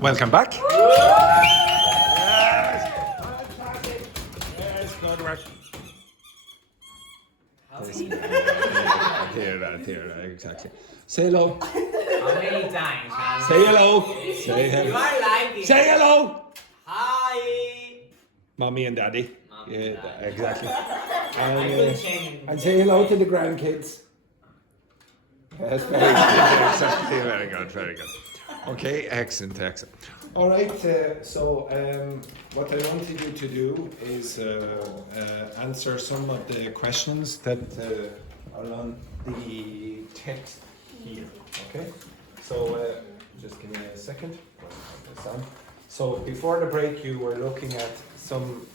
Welcome back. Yes. Yes, good work. Hear that, exactly. Say hello. How many times? Say hello. Say You hello. are liking. Say hello. Hi. Mommy and Daddy. Mommy Yeah, and Daddy. exactly. And say hello to the grandkids. Yes, very good. Exactly. Very good. Very good. Okay, excellent. All right. What I wanted you to do is answer some of the questions that are on the text here. Okay. So just give me a second. Put this on. So before the break, you were looking at some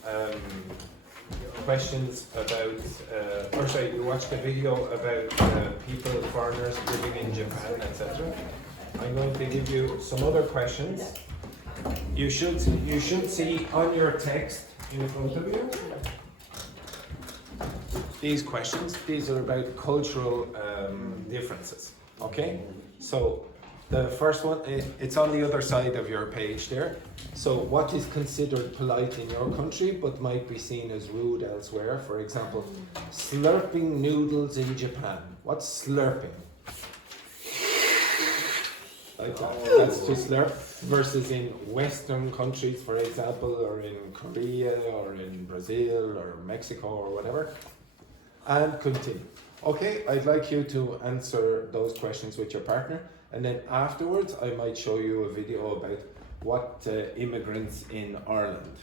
questions about, you watched a video about people, foreigners living in Japan, etc. I'm going to give you some other questions. You should see on your text in front of you these questions. These are about cultural differences. Okay, so the first one, it's on the other side of your page there. So what is considered polite in your country but might be seen as rude elsewhere? For example, slurping noodles in Japan. What's slurping? Like that. That's to slurp, versus in Western countries, for example, or in Korea, or in Brazil, or Mexico, or whatever. And continue. Okay, I'd like you to answer those questions with your partner, and then afterwards I might show you a video about what immigrants in Ireland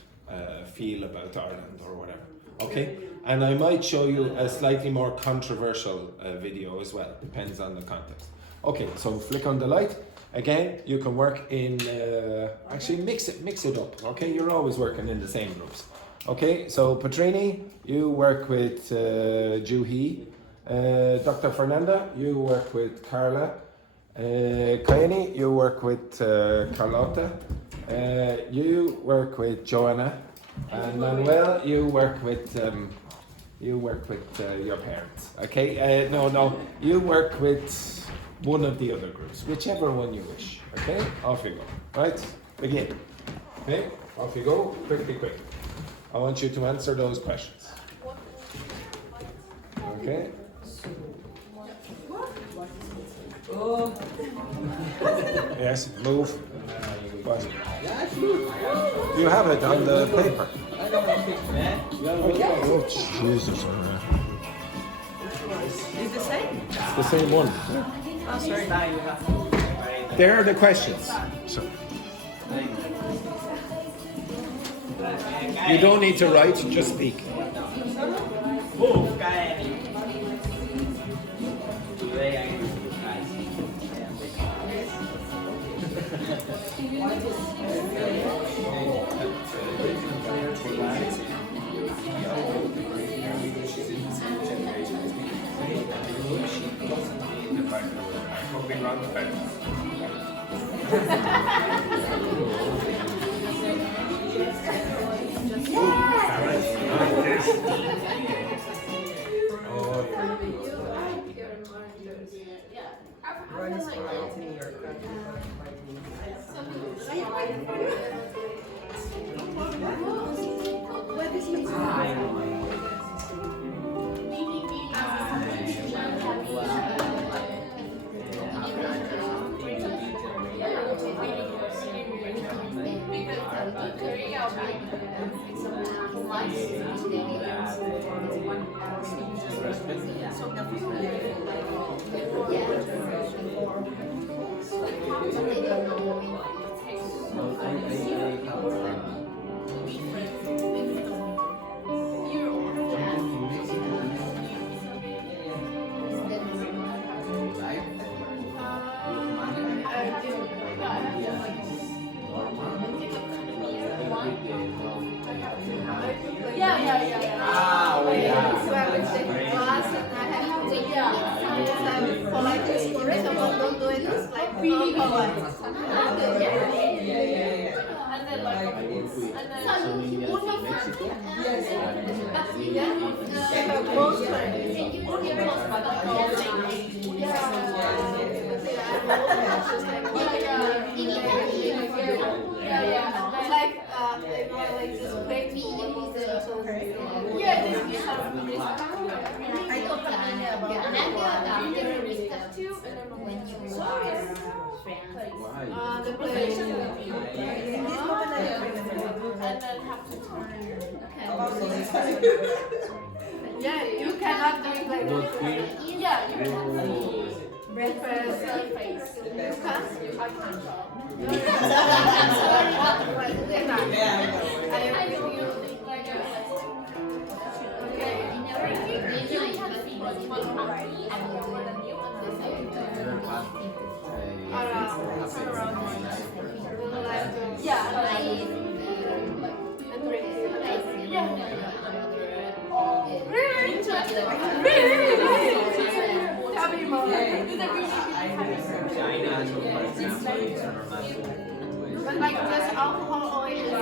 feel about Ireland or whatever. Okay, and I might show you a slightly more controversial video as well, depends on the context. Okay, so flick on the light. Again, you can work in, actually mix it up, okay? You're always working in the same groups. Okay, so Petrini, you work with Juhi. Dr. Fernanda, you work with Carla. Kaini, you work with Carlotta. You work with Joanna. And Manuel, you work with your parents. Okay, no, you work with one of the other groups, whichever one you wish. Okay, off you go. Right, begin. Okay, off you go, quick. I want you to answer those questions. Okay. Yes, move. What? You have it on the paper. Oh, Jesus. Is the same? It's the same one. Oh, sorry. There are the questions. So. You don't need to write, just speak. Like just play me. Yeah, this is I thought too. The play. And then have to turn. Yeah, you cannot do it like that. Yeah, you can. Breakfast, face. You can? I can't. Tell me more. But like just alcohol only is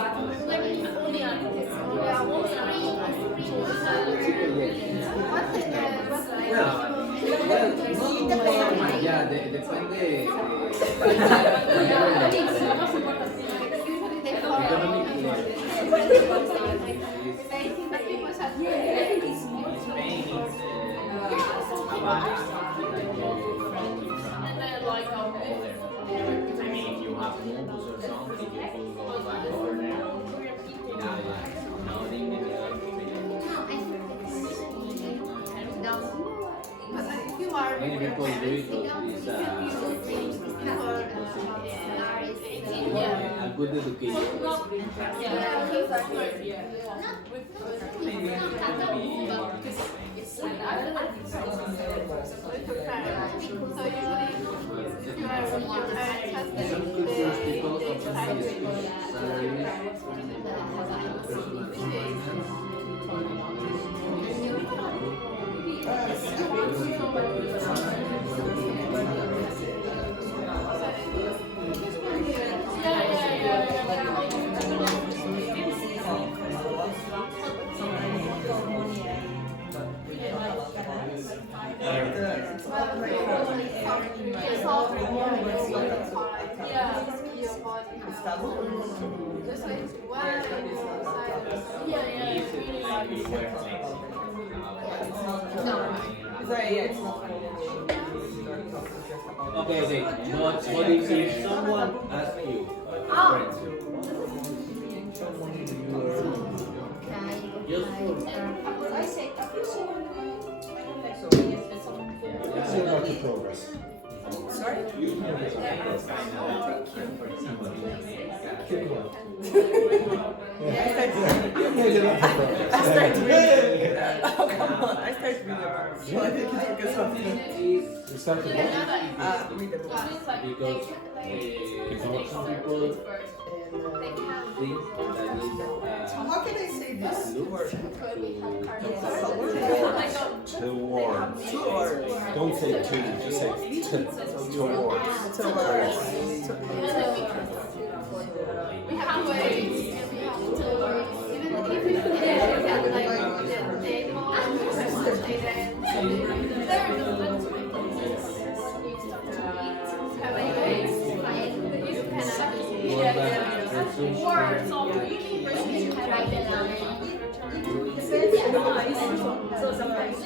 yeah, depende. Many people do it with a good education. Some cultures people often Okay. Not what if someone asks you, friends, just Still not in progress. Sorry? Keep going. I started reading. Oh, come on. I started reading. So I think it's because of You started what? read the book. because some people think that is How can I say this word? Two words. Two words. Don't say two, just say two words. Two words. We have ways. Even if we can like words or really write it down. So sometimes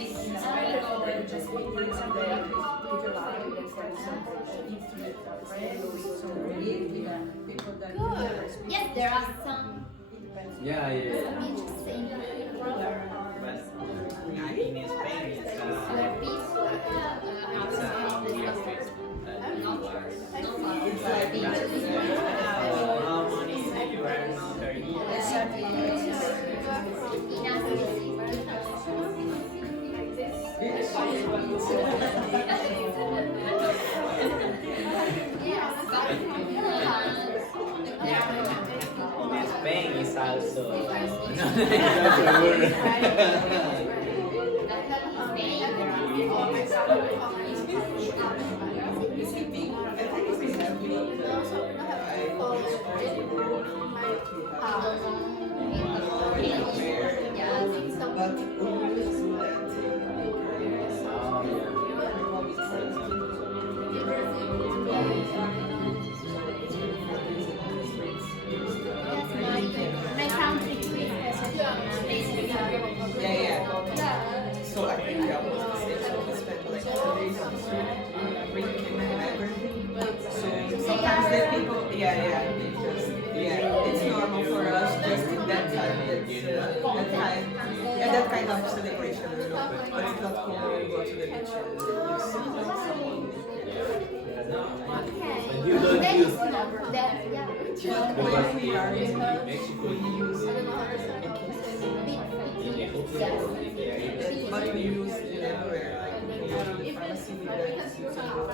just Good. yes, there are some yeah. interesting In Spain, it's how many you earn per year? Spain is also It's normal for us just in that time. That kind of celebration, you know. But it's not common to go to the beach and you see someone. Okay. You don't That use is not that, yeah. When we are in Mexico, we use but we use it everywhere. Like we use the pharmacy with the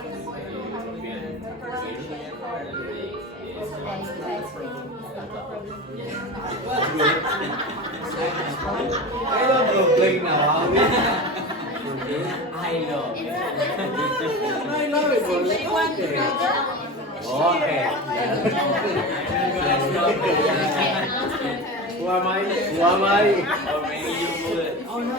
I don't complain now. I know. I love it. Okay. Who am I? Who am I? How many you put it? Oh no.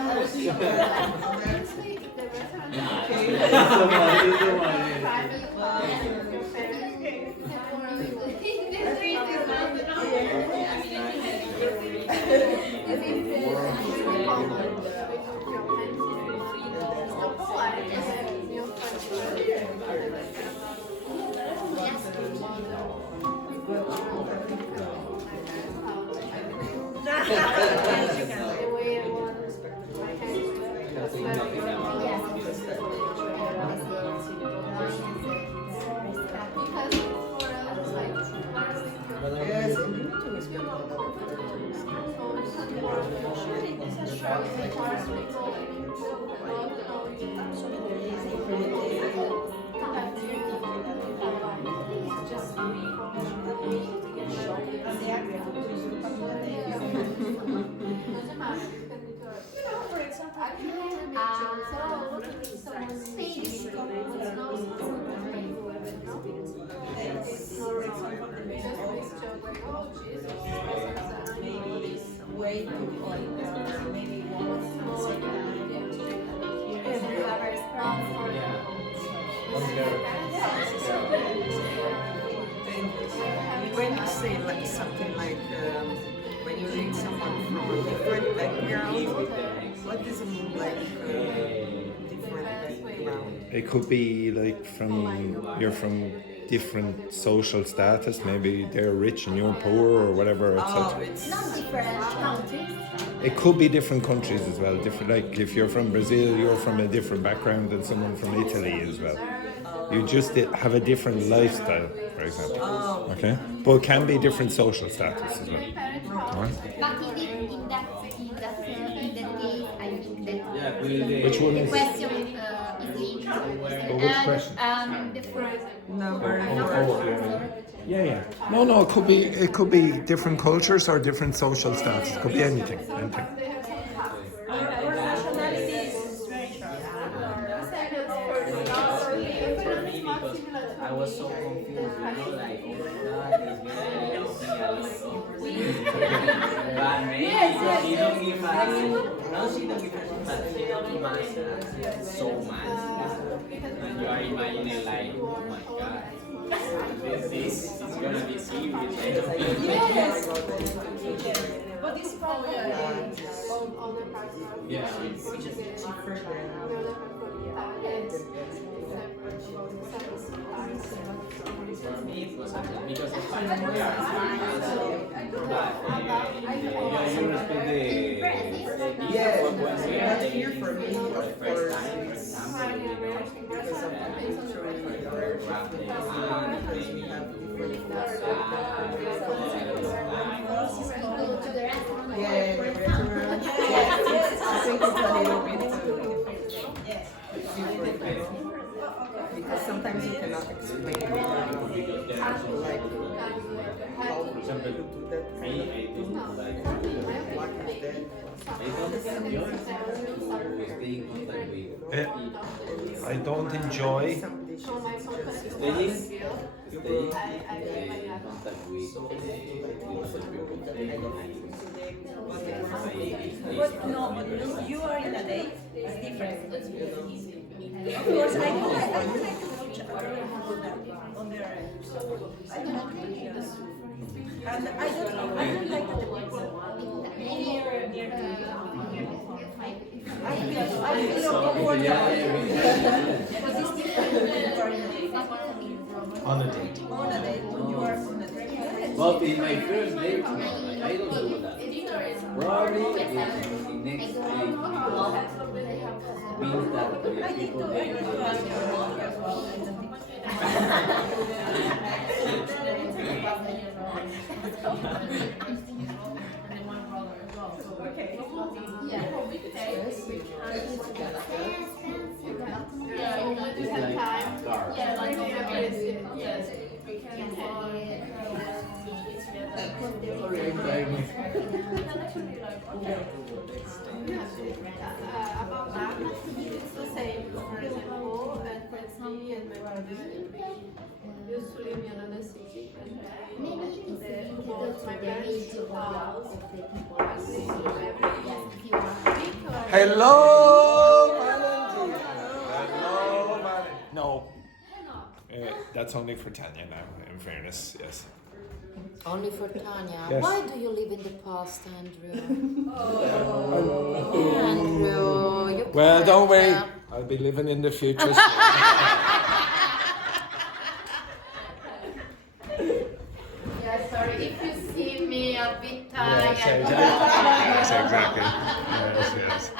way to maybe when you say like something like when you read someone from a different background, what does it mean like different background? It could be like you're from different social status. Maybe they're rich and you're poor or whatever. It's Not different countries. It could be different countries as well. Different, like if you're from Brazil, you're from a different background than someone from Italy as well. You just have a different lifestyle, for example. Okay, but it can be different social status as well. Alright? But in that case, I think that Which one the is? question is linked. which question? The first. number. Yeah. No. It could be different cultures or different social status. It could be anything. I was so confused, you know, like, oh my god, this but maybe she don't give us, no, she don't give us, but she don't give us so much. And you are imagining like, oh my god, this is gonna be serious. Yes. But this is probably all the parts of Yeah. which is cheaper For me, it was because of my you respect the Yes, what was but here for me, for the of first course, time, for example, because of the culture and the grab the because we maybe have different Go to the restaurant. yeah, the restaurant. Yes, I think it's a little bit different. Because sometimes you cannot explain like how to do that. What is that? I don't enjoy. Some dishes. But no, you are in a date, it's different. Of course, I don't like to watch that on their end. I don't like to. And I don't like the people near to me. I feel awkward. But it's different when you are in a date. On a date. On a date, when you are on a date. But in my first day tomorrow, I don't do that. Probably in next week means that the I need people to they ask your mom as well. Okay. Yeah, when you have time. Yeah, like whenever it's yes, we can about that, it's the same. For example, and for me and my brother, used to live in another city, and both my parents Hello, Valentina. Hello, Valentina. No. That's only for Tanya now, in fairness, yes. Only for Tanya. Yes. Why do you live in the past, Andrew? Andrew, you Well, can't don't worry. help. I'll be living in the future. Yeah, sorry, if you see me a bit tired. Yes, exactly. Yes.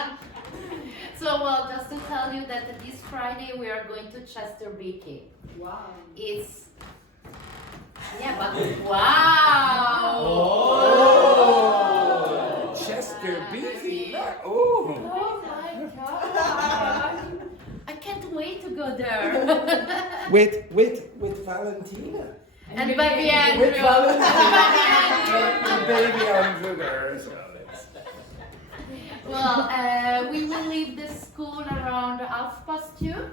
So, well, just to tell you that this Friday we are going to Chester Beaky. Wow. It's yeah, but wow! Oh, Chester Beaky. Oh. Oh my God! I can't wait to go there. With Valentina. And baby Andrew. With Valentina. Baby Andrew there. So let's. Well, we will leave the school around 2:30.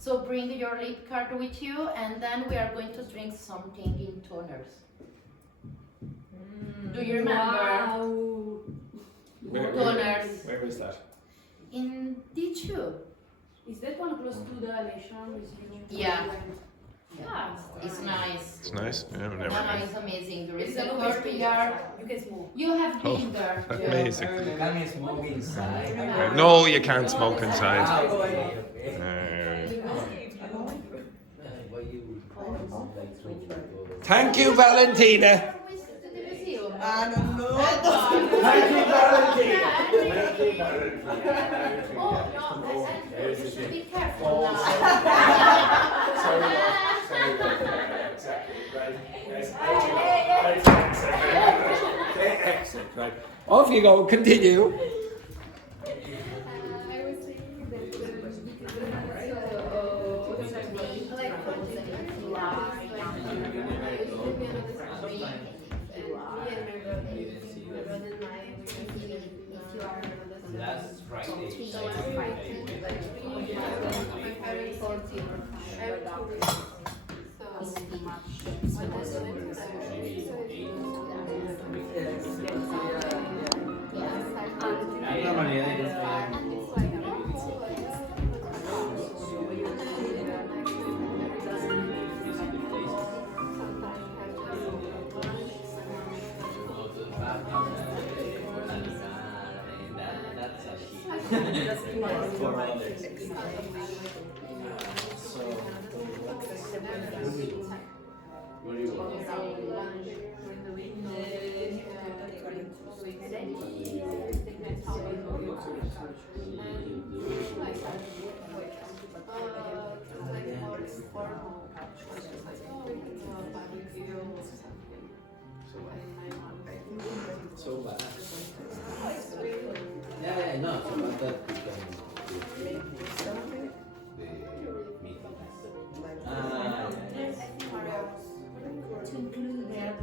So bring your lead card with you, and then we are going to drink something in Toners. Do you remember? Toners. Where is that? In D2. Is that one close to the Nation Museum? Yeah. Yeah. It's nice. It's nice. Yeah, I've No, never no, been. it's amazing. There is It's a a open courtyard. You can smoke. You have Oh, been there too. amazing. You can smoke inside. No, you can't smoke inside. Thank you, Valentina. Visit the museum. I don't know. Thank you, Valentina. Oh, no, you should be careful now. Sorry. Excellent, right. Off you go, continue. Last Friday. Una manera de for others. So, what do you want? So bad. Yeah, no, so that becomes the meeting. To include that.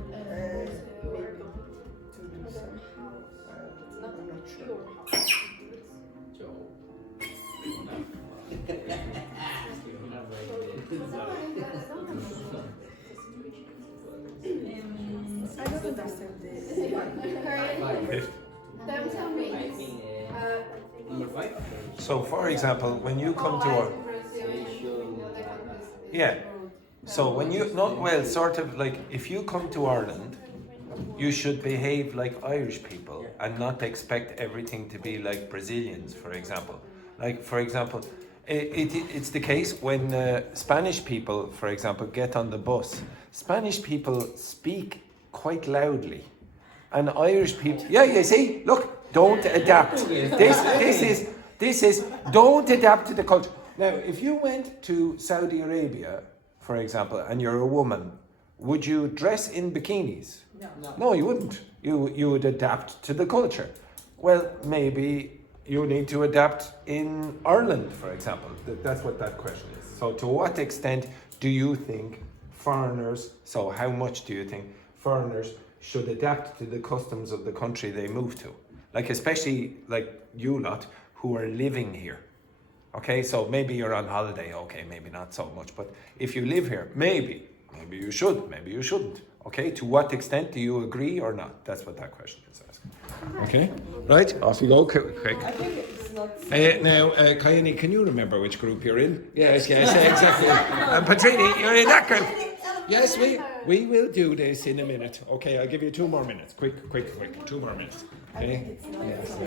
I don't understand this. Tell me. Number 5? So, for example, when you come to our so when you sort of like if you come to Ireland, you should behave like Irish people and not expect everything to be like Brazilians, for example. Like, for example, it's the case when Spanish people, for example, get on the bus. Spanish people speak quite loudly. And Irish people, yeah, you see, look, don't adapt. This is don't adapt to the culture. Now, if you went to Saudi Arabia, for example, and you're a woman, would you dress in bikinis? No, you wouldn't. You would adapt to the culture. Well, maybe you need to adapt in Ireland, for example. That's what that question is. So to what extent do you think foreigners, so how much do you think foreigners should adapt to the customs of the country they move to? Like especially like you lot who are living here. Okay, so maybe you're on holiday, okay, maybe not so much, but if you live here, maybe you should, maybe you shouldn't. Okay, to what extent do you agree or not? That's what that question is asking. Okay, right, off you go, quick. I think it's not. Now, Kayani, can you remember which group you're in? Yes, exactly. And Patrini, you're in that group. Yes, we will do this in a minute. Okay, I'll give you 2 more minutes. Quick. 2 more minutes. Okay? Yes.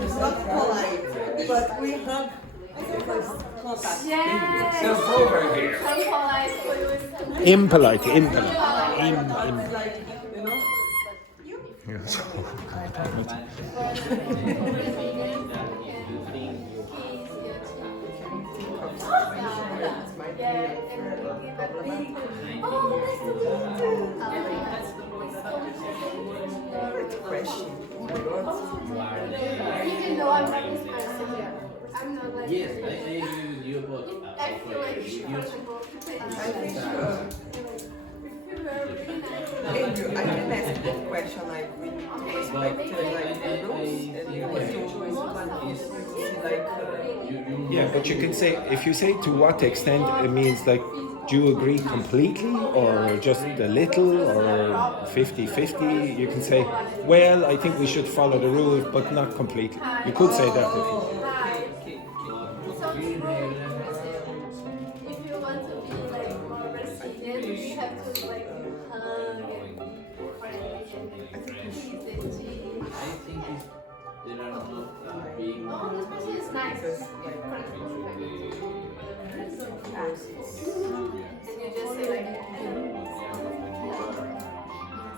It's not polite, but we have contact. Yeah. So over here. So polite. Impolite. Like, you know? Yes. Even though I'm not this person here, I'm not like. Yes, I you both. I feel like, for example, Andrew, I can ask you a question like we respect like the rules and you want to like Yeah, but you can say, if you say to what extent, it means like, do you agree completely or just a little or 50-50? You can say, well, I think we should follow the rules, but not completely. You could say that if you... If you want to be like more resilient, you have to like hug and be friendly and please the cheese. I think there are not being. Oh, this person is nice. And you just say like,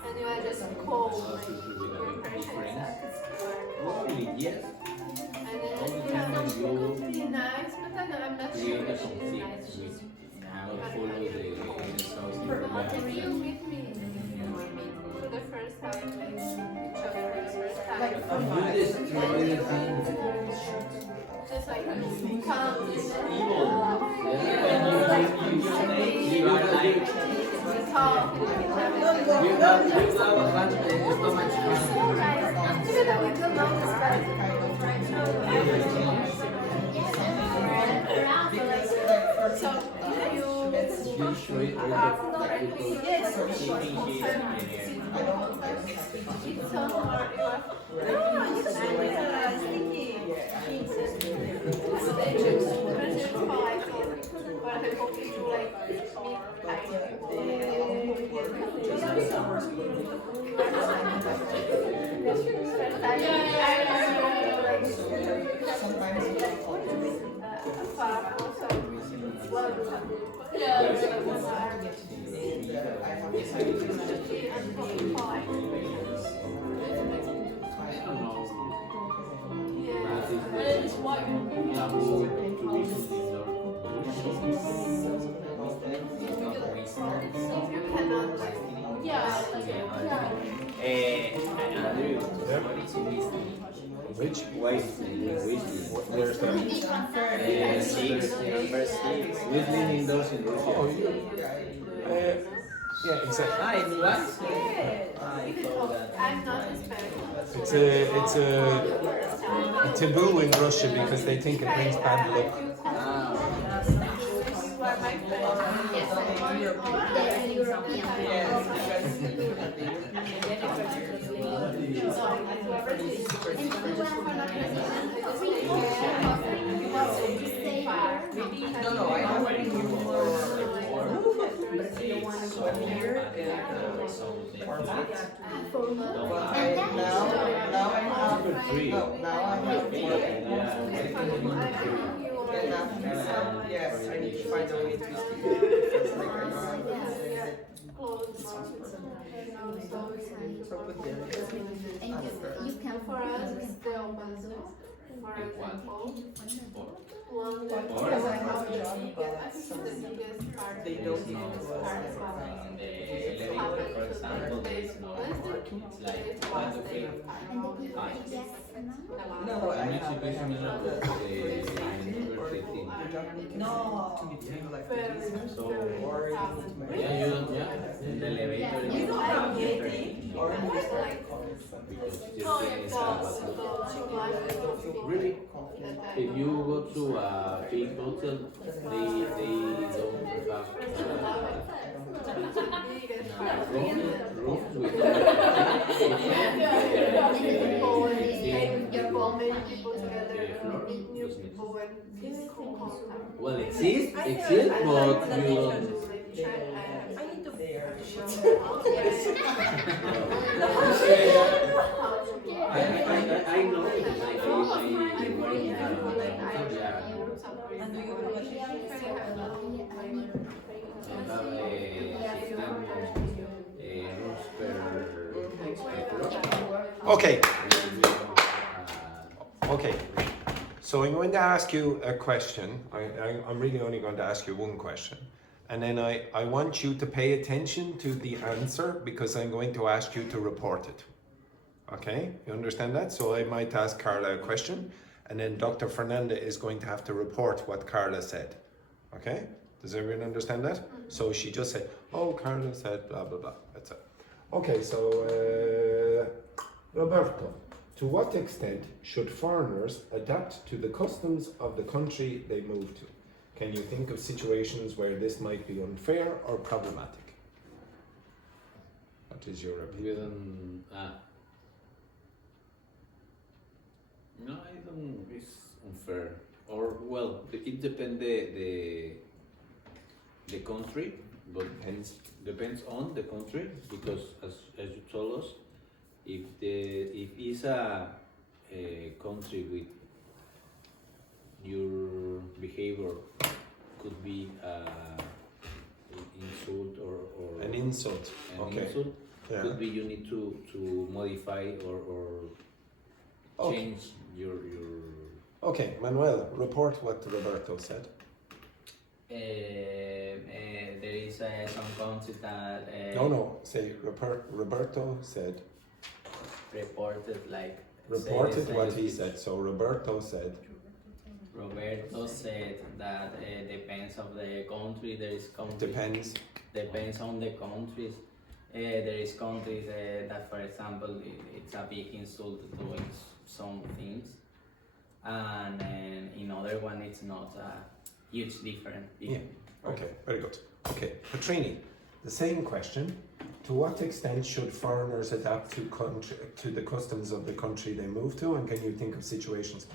and you are just cold, like your impression sucks. Hopefully, yes. And then you know, she could be nice, but I'm not sure Create a if she's nice. conflict with not follow the But source. you meet me for the first time, like each other for the first time. You destroy the thing. Just like come, You are like. we talk, we have You have a fun, so much fun. even though we don't know this guy. So if you You show it all the yes, it's so Which? Where's the six, number 6. Whistling indoors in Russia. Yeah, exactly. Ah, it was? I thought that. I'm not Hispanic. It's a taboo in Russia because they think it brings bad luck. Ah, You are my friend. Yes, they're European. No, I have been more here and format. But I now I have now I have more. And after yes, I need to find a way to speak it. It's like I don't have closed markets, you know, so it's And you can for us it's the opposite. For example, one that I think it's the biggest part. They don't know part us. of In the elevator, for example, there is no it's like what the free. yes, No, I En have Mexico es una No. like So, or yeah, in the elevator You it's know, not I'm different getting. or because your thing is Really? If you go to a big hotel, they don't have rooms with well, exists, but you don't. I need to bear. I know because I work in And do you have a rooms per Okay. Okay. So I'm going to ask you a question. I'm really only going to ask you one question. And then I want you to pay attention to the answer because I'm going to ask you to report it. Okay? You understand that? So I might ask Carla a question and then Dr. Fernanda is going to have to report what Carla said. Okay? Does everyone understand that? So she just said, oh, Carla said blah, blah, blah. That's it. Okay, so Roberto, to what extent should foreigners adapt to the customs of the country they move to? Can you think of situations where this might be unfair or problematic? What is your opinion? No, I don't. It's unfair. Or well, it depends the country, but depends on the country because as you told us, if it's a country with your behavior could be insult or An insult. an Okay. insult, Yeah. could be you need to modify or Okay. change your Okay, Manuel, report what Roberto said. There is some countries that No, say Roberto said. reported like Reported say- what he said. So Roberto said. Roberto said that depends of the country. There is countries Depends. on the countries. There is countries that, for example, it's a big insult doing some things, and in other one it's not a huge difference. Yeah. Okay, very good. Okay, Petrini, the same question. To what extent should foreigners adapt to the customs of the country they move to, and can you think of situations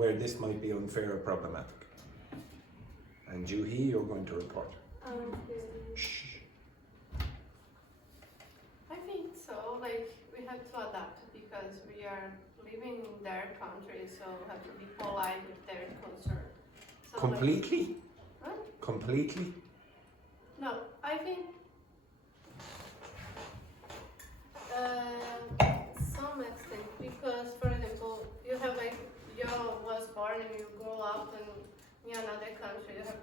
where this might be unfair or problematic? And Juhi, you're going to report. Shh. I think so. Like we have to adapt because we are living in their country, so we have to be polite with their culture. So Completely? What? Completely? No, I think some extent because, for example, you have like you was born and you grow up in another country. You have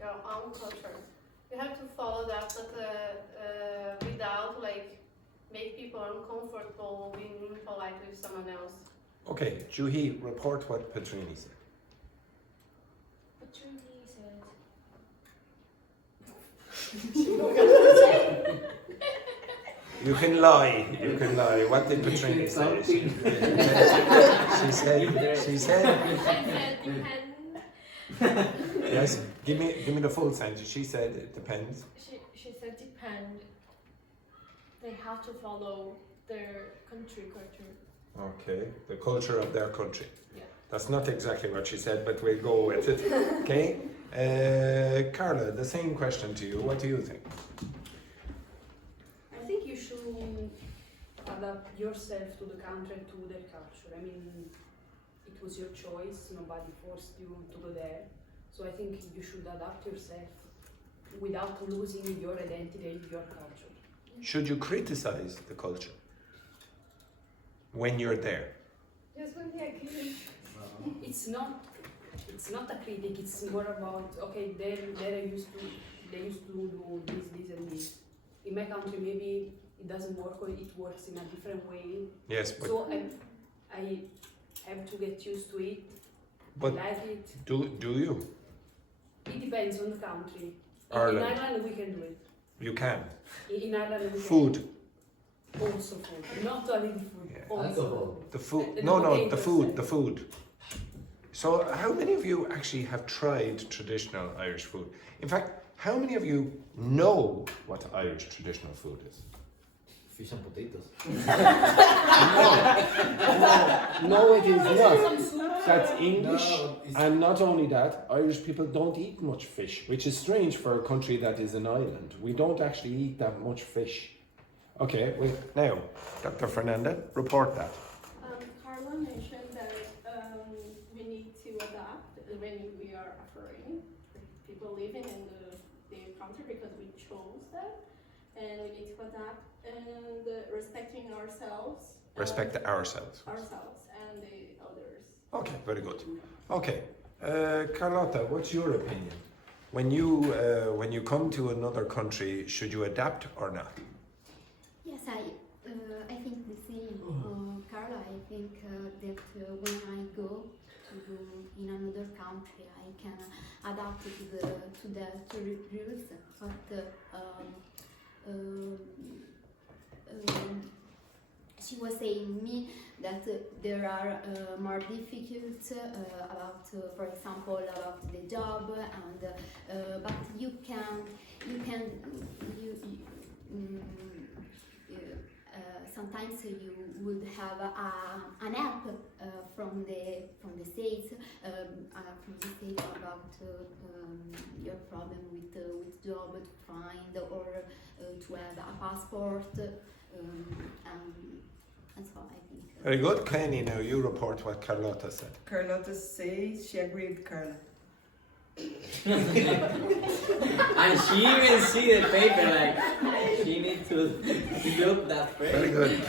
your own culture. You have to follow that, but without like make people uncomfortable being polite with someone else. Okay, Juhi, report what Petrini said. You can lie. What did Petrini say? She said. Yes, give me the full sentence. She said it depends. She said depend. They have to follow their country culture. Okay, the culture of their country. Yeah. That's not exactly what she said, but we'll go with it. Okay, Carla, the same question to you. What do you think? I think you should adapt yourself to the country, to their culture. I mean, it was your choice. Nobody forced you to go there. So I think you should adapt yourself. without losing your identity, your culture. Should you criticize the culture when you're there? Just when they agree. It's not a critic. It's more about okay. They used to do this and this. In my country, maybe it doesn't work or it works in a different way. Yes, but So I have to get used to it. But I like it. do you? It depends on the country. Ireland. In Ireland, we can do it. You can. In Ireland, we can. Food. Also food. Not only the food. Yeah. Also. Alcohol. The food. The No, the potatoes food. and- The food. So, how many of you actually have tried traditional Irish food? In fact, how many of you know what Irish traditional food is? Fish and potatoes. No, it is not. Some soup. That's English, No, it's- and not only that, Irish people don't eat much fish, which is strange for a country that is an island. We don't actually eat that much fish. Okay, wait, now, Dr. Fernanda, report that. Carla mentioned that we need to adapt when we are foreign people living in the country because we chose that, and we need to adapt and respecting ourselves. Respect ourselves. Ourselves and the others. Okay, very good. Okay, Carlotta, what's your opinion? When you come to another country, should you adapt or not? Yes, I think the same. Carla, I think that when I go in another country, I can adapt to the rules. But she was saying me that there are more difficult about, for example, about the job, and but you sometimes you would have an help from the states about your problem with job to find or to have a passport, and so I think. Very good. Kenny, now you report what Carlotta said. Carlotta says she agreed with Carla. And she even see the paper like she needs to look that way. Very good.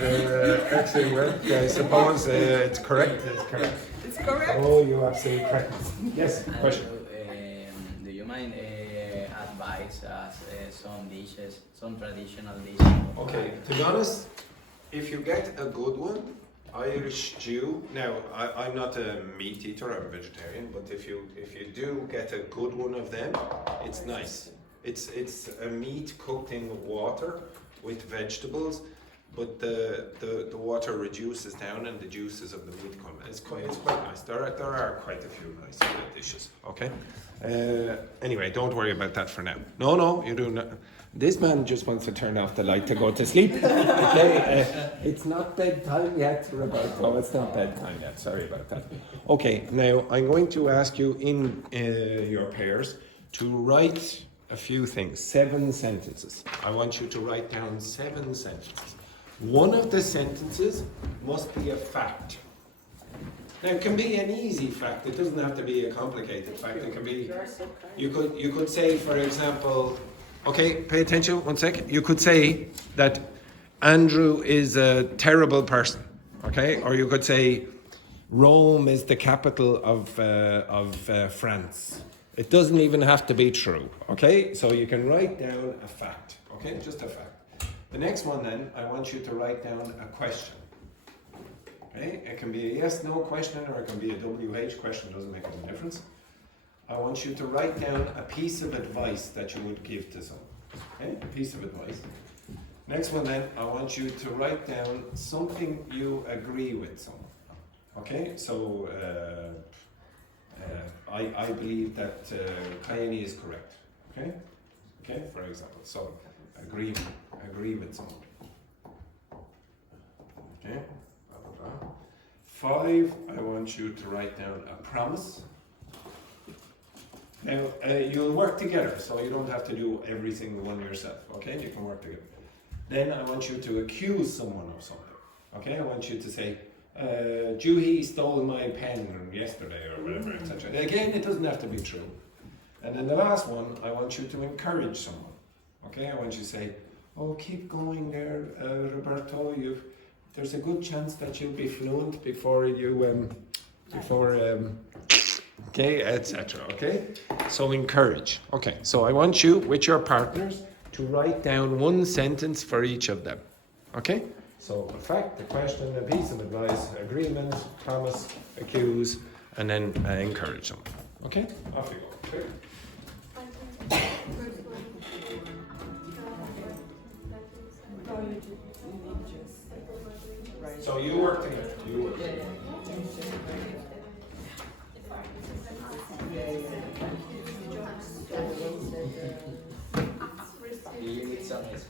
Excellent work. I suppose it's correct. It's correct. It's correct. Oh, you absolutely correct. Yes, question. Do you mind advise us some dishes, some traditional dishes? Okay, to be honest, if you get a good one, Irish stew. Now, I'm not a meat eater. I'm a vegetarian. But if you do get a good one of them, it's nice. It's a meat cooked in water with vegetables, but the water reduces down and the juices of the meat come. It's quite nice. There are quite a few nice dishes. Okay. Anyway, don't worry about that for now. No, you do not. This man just wants to turn off the light to go to sleep. Okay, it's not bedtime yet, Roberto. It's not bedtime yet. Sorry about that. Okay, now I'm going to ask you in your pairs to write a few things, 7 sentences. I want you to write down 7 sentences. One of the sentences must be a fact. Now, it can be an easy fact. It doesn't have to be a complicated fact. It can be. You could say, for example. Okay, pay attention 1 second. You could say that Andrew is a terrible person, okay? Or you could say Rome is the capital of France. It doesn't even have to be true, okay? So you can write down a fact, okay? Just a fact. The next one then, I want you to write down a question, okay? It can be a yes/no question or it can be a WH question, doesn't make any difference. I want you to write down a piece of advice that you would give to someone. Okay, a piece of advice. Next one then, I want you to write down something you agree with someone. Okay, so I believe that Kayani is correct. Okay, for example. So agree with someone. Okay, blah, blah, blah. 5, I want you to write down a promise. Now, you'll work together, so you don't have to do every single one yourself, okay? You can work together. Then I want you to accuse someone of something, okay? I want you to say, Juhi stole my pen yesterday, or whatever, etc. Again, it doesn't have to be true. And then the last one, I want you to encourage someone. Okay, I want you to say, oh, keep going there, Roberto. There's a good chance that you'll be fluent before you, okay, etc. Okay, so encourage. Okay, so I want you, with your partners, to write down one sentence for each of them. Okay, so a fact, a question, a piece of advice, agreement, promise, accuse, and then encourage them. Okay, off you go. Okay. So you work together. You work together. You need some space.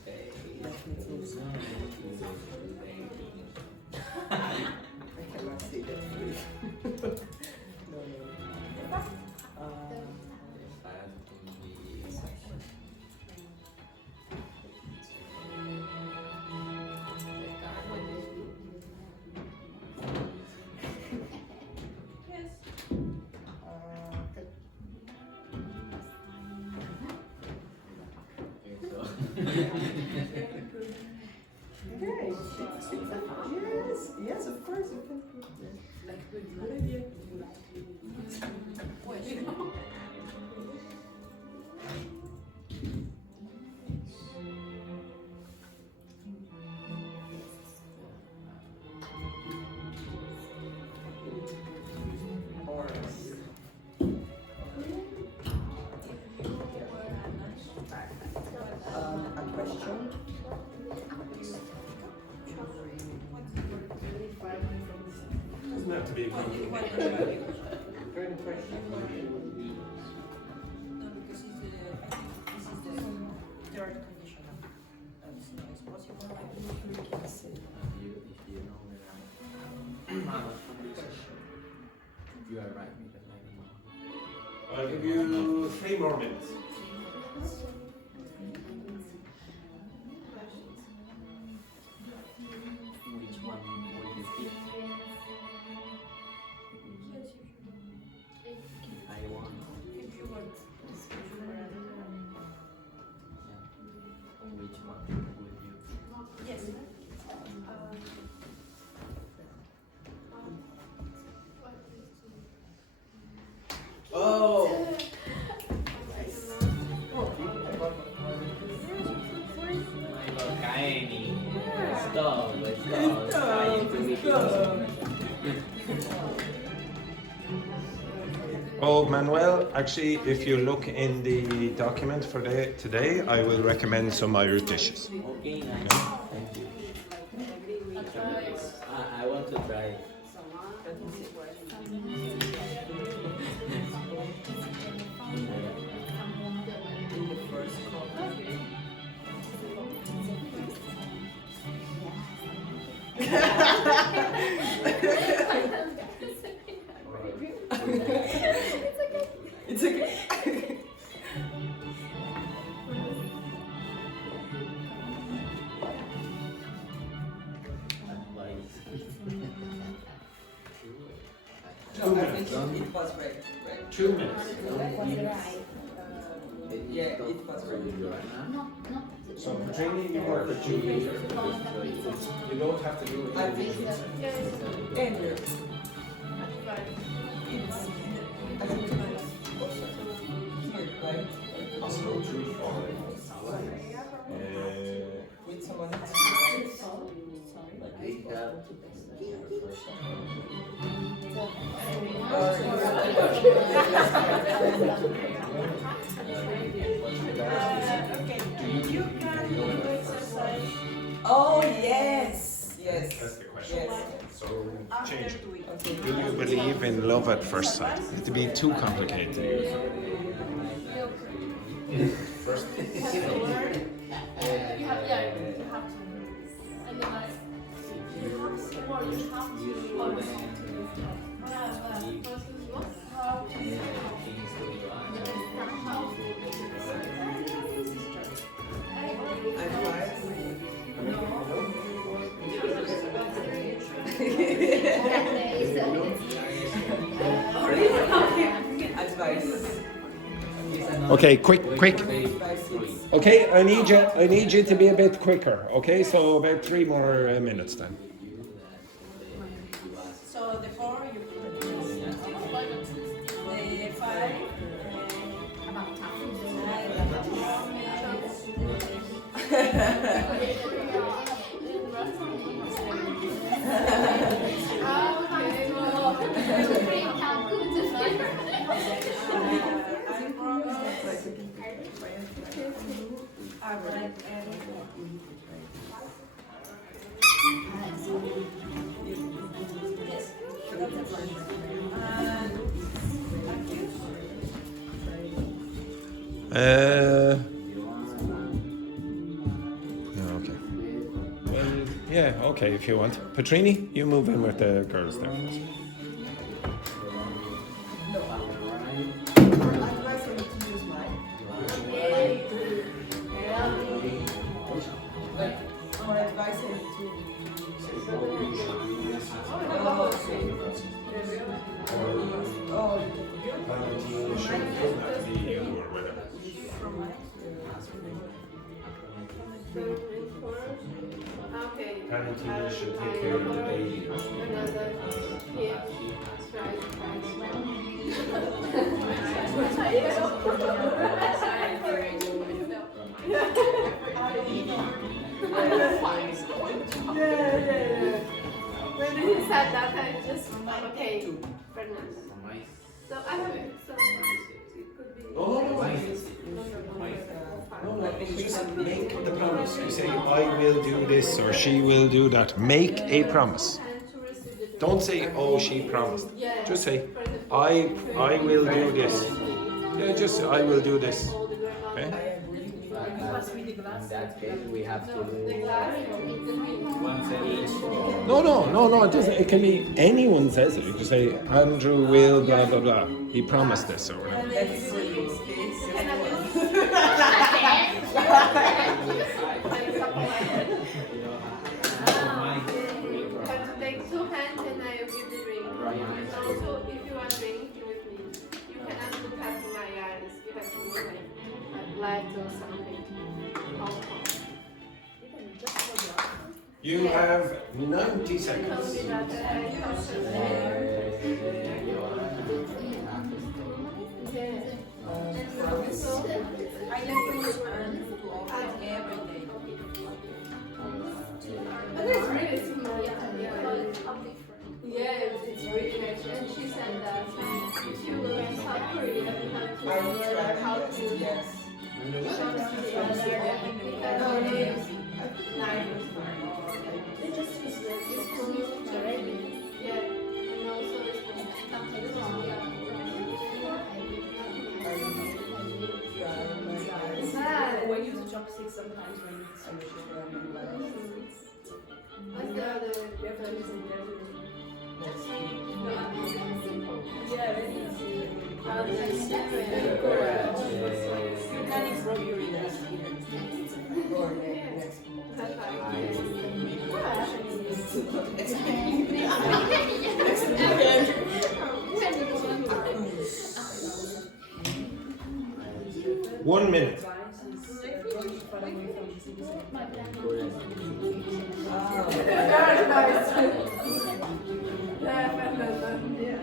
I cannot see that. Yes, of course you can put that. Good idea. A question. Doesn't have to be a Third question. No, because this is the third condition as soon as possible. I can say. If you know that you are right, because I I'll give you 3 more minutes. which one would you pick? I want. If you want. Which one would you? Yes. Oh! Stop. Trying to be close. Oh, Manuel, actually, if you look in the document for today, I will recommend some Irish dishes. Okay, nice. Thank you. I want to try. It's okay. No, I think it was right. 2 minutes. Yeah, it was right. So, Katrina, you work with 2 leaders. You don't have to do it I individually. think and it's I think also here, right? Also 2, 4. With someone else. We have Oh yes, yes. That's the question. Yes. So, change it. Okay. Do you believe in love at first sight? It'd be too complicated. First. You have to. And then Advice. Okay, quick. Okay, I need you to be a bit quicker. Okay, so about 3 more minutes then. So the 4 you put the 5 Okay. Well, yeah, okay, if you want. Petrini, you move in with the girls there. Okay. Valentina should take care of the baby. Another kid tries When he said that, I just okay, Fernando. So I have so it could be. No, just make the promise. You say, I will do this or she will do that. Make a promise. Don't say, oh, she promised. Just say, I will do this. Yeah, just I will do this. Okay? In that case, we have to do one set each. No. It doesn't. It can be anyone says it. You can say Andrew will blah blah blah. He promised this or whatever. But to take 2 hands and I will give the ring. And also, if you are drinking with me, you cannot look at my eyes. You have to look like light or something. You have 90 seconds. I like to every day. But it's really small. Yeah, it's really nice. And she said that if you go to South Korea, you have to learn how to show the other because it is nice. They just use the spoon already. Yeah, and also the spoon. We use chopsticks sometimes when it's What's the other? we have to use it there. Yeah, very easy. You can improve your One minute. Very nice.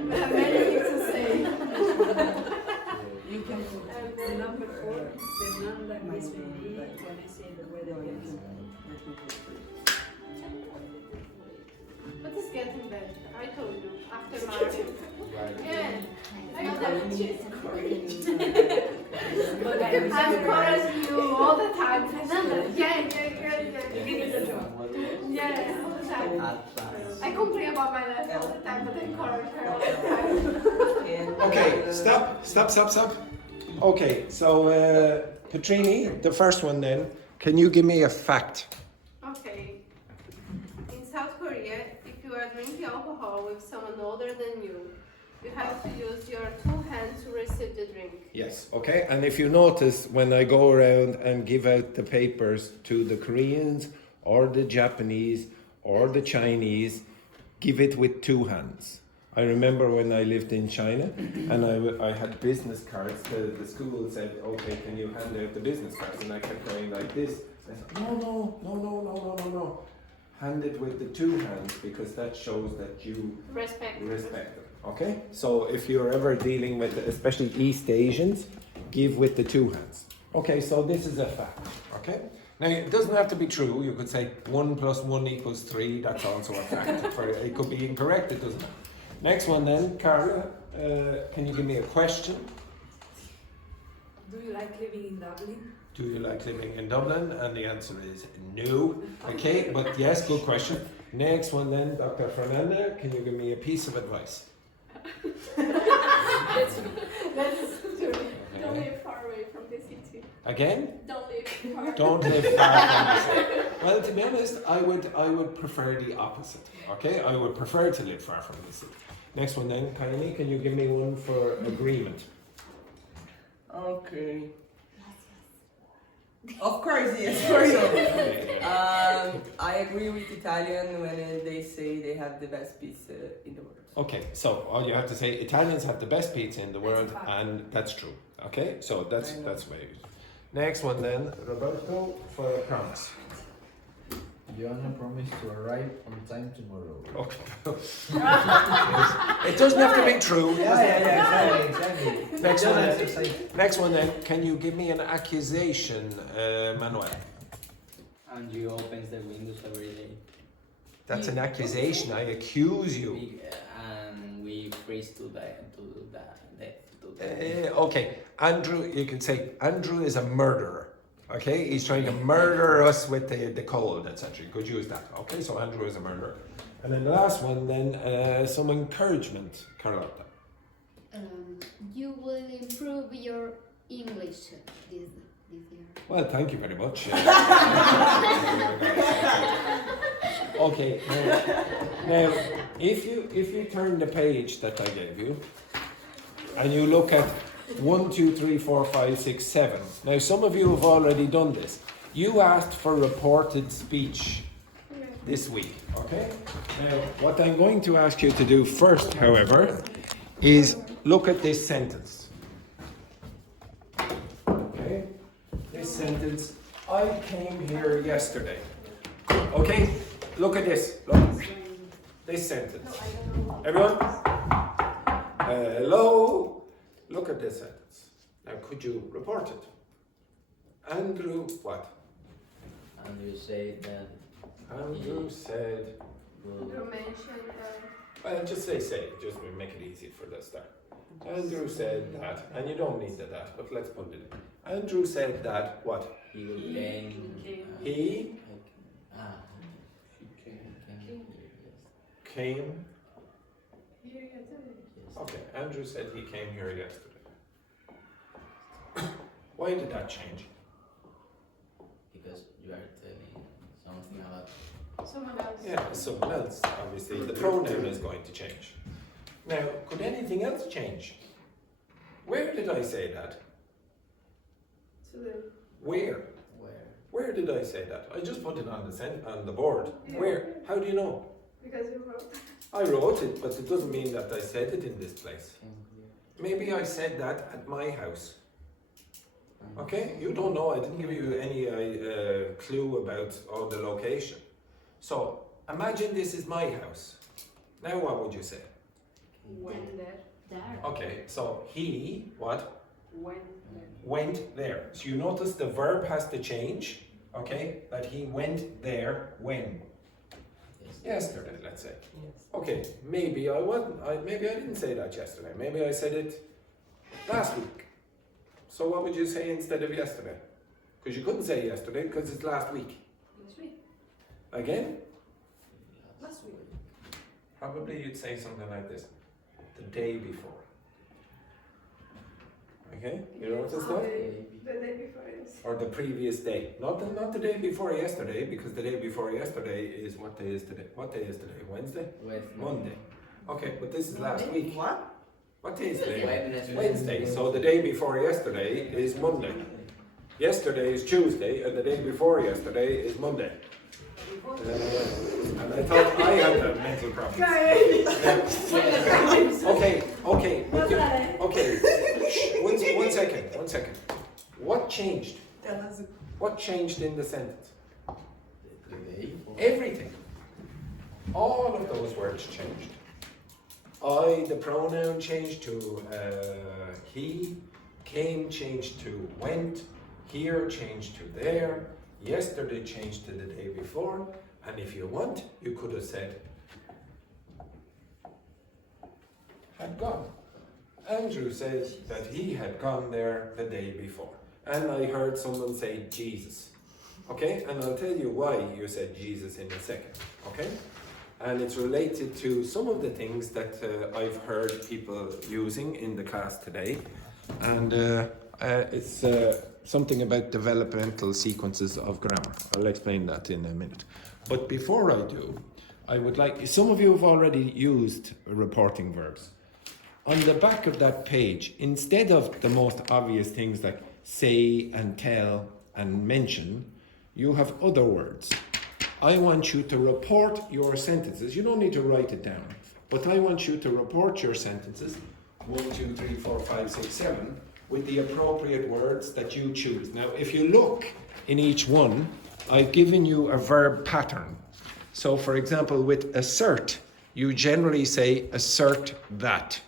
Many things to say. You can put number 4, Fernanda, Miss Baby, when I say the word again. But it's getting better. I told you. After March. Yeah. I I'm encouraging you all the time. Fernanda. Yeah. Yeah, all the time. I complain about my life all the time, but I encourage her all the time. Okay, stop. Okay, so Petrini, the first one then. Can you give me a fact? Okay. In South Korea, if you are drinking alcohol with someone older than you, you have to use your 2 hands to receive the drink. Yes, okay. And if you notice, when I go around and give out the papers to the Koreans or the Japanese or the Chinese, give it with 2 hands. I remember when I lived in China and I had business cards. The school said, okay, can you hand out the business cards? And I kept going like this. I said, no. Hand it with the two hands because that shows that you Respect. them. Okay? So if you're ever dealing with, especially East Asians, give with the two hands. Okay, so this is a fact. Okay? Now, it doesn't have to be true. You could say 1 + 1 = 3. That's also a fact. It could be incorrect. It doesn't. Next one then, Carla. Can you give me a question? Do you like living in Dublin? Do you like living in Dublin? And the answer is no. Okay, but yes, good question. Next one then, Dr. Fernanda. Can you give me a piece of advice? That's don't live far away from the city. Again? Don't live far. Don't live far from the city. Well, to be honest, I would prefer the opposite. Okay, I would prefer to live far from the city. Next one then, Kaini, can you give me one for agreement? Okay. Of course, yes, for sure. I agree with Italian when they say they have the best pizza in the world. Okay, so all you have to say, Italians have the best pizza in the world, and that's true. Okay, so that's why. Next one then, Roberto, for a promise. Joanna promised to arrive on time tomorrow. Okay. It doesn't have to be true. Yeah, exactly. Next one then, can you give me an accusation, Manuel? Andrew opens the windows every day. That's an accusation. I accuse you. And we freeze to death. Okay, Andrew, you can say Andrew is a murderer. Okay, he's trying to murder us with the cold, etc. You could use that. Okay, so Andrew is a murderer. And then the last one, then some encouragement, Carlotta. You will improve your English this year. Well, thank you very much. Okay, now if you turn the page that I gave you, and you look at 1, 2, 3, 4, 5, 6, 7. Now, some of you have already done this. You asked for reported speech this week, okay? Now, what I'm going to ask you to do first, however, is look at this sentence. Okay? This sentence, I came here yesterday. Okay? Look at this. Look. This sentence. Everyone? Hello? Look at this sentence. Now, could you report it? Andrew, what? Andrew said that. Andrew said. You mentioned Well, just say, just to make it easy for the start. Andrew said that, and you don't need the that, but let's put it in. Andrew said that, what? He came. He came. Okay, Andrew said he came here yesterday. Why did that change? Because you are telling something about someone else. Yeah, someone else, obviously. The pronoun is going to change. Now, could anything else change? Where did I say that? Where? Where did I say that? I just put it on the board. Yeah. Where? How do you know? Because you wrote. I wrote it, but it doesn't mean that I said it in this place. Maybe I said that at my house. Okay? You don't know. I didn't give you any clue about the location. So, imagine this is my house. Now what would you say? Went there. There. Okay, so he, what? Went there. Went there. So you notice the verb has to change, okay? That he went there when? Yesterday, let's say. Yes. Okay, maybe maybe I didn't say that yesterday. Maybe I said it last week. So what would you say instead of yesterday? Because you couldn't say yesterday because it's last week. Last week. Again? Last week. Probably you'd say something like this. The day before. Okay? You notice that? The day before is. Or the previous day. Not the day before yesterday, because the day before yesterday is what day is today? What day is today? Wednesday? Monday. Okay, but this is last week. What? What day is today? Wednesday. Wednesday. So the day before yesterday is Monday. Yesterday is Tuesday, and the day before yesterday is Monday. And I thought I had that mental mental problems. Yes. Okay. Okay. Shh, one second. What changed? What changed in the sentence? Everything. All of those words changed. The pronoun changed to he. Came changed to went. Here changed to there. Yesterday changed to the day before. And if you want, you could have said had gone. Andrew says that he had gone there the day before. And I heard someone say Jesus. Okay? And I'll tell you why you said Jesus in a second. Okay? And it's related to some of the things that I've heard people using in the class today. And it's something about developmental sequences of grammar. I'll explain that in a minute. But before I do, I would like, some of you have already used reporting verbs. On the back of that page, instead of the most obvious things like say and tell and mention, you have other words. I want you to report your sentences. You don't need to write it down, but I want you to report your sentences 1, 2, 3, 4, 5, 6, 7 with the appropriate words that you choose. Now, if you look in each one, I've given you a verb pattern. So, for example, with assert, you generally say assert that.